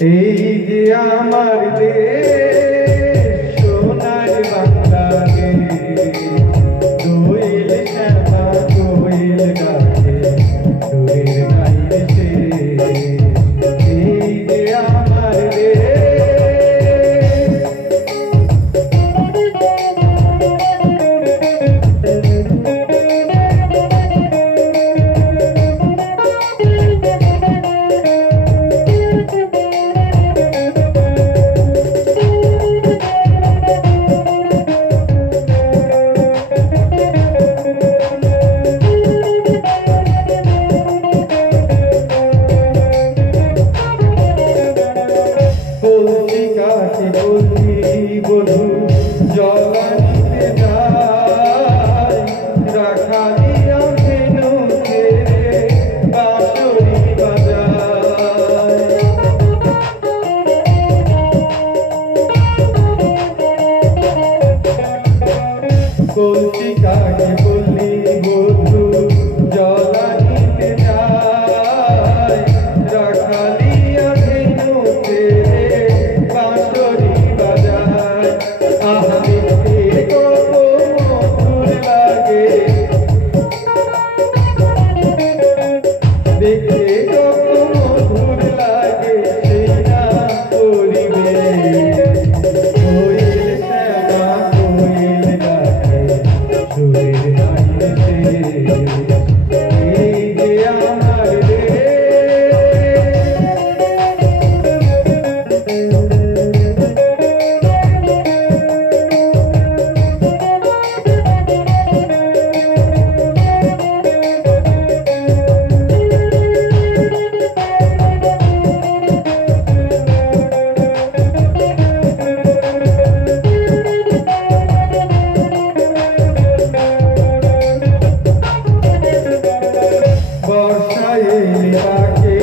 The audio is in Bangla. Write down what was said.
এই যে আমার দেশ সোনার বাংলাদেশ, দোয়েল শ্যামা দোয়েল গাছে সুরের গাইতে শেষ। এই যে আমার দেশ। বধু জলানিতে যায়, রাখালিয়া ভেনু ছেড়ে বাঁশরি বাজায়। কৌশিকাকে বললি বধু জলানিতে যায়, রাখালিয়া ভেনু ছেড়ে বাঁশরি বাজায়। আহা দেখতে কত মধুর লাগে, দেখতে কত মধুর লাগে সেই না পরিবেশ। কোয়েল শ্যামা কোয়েল গাছে সুরের গাইতে শেষ। এই যে আমার দেশ। বর্ষায় এলে তাকে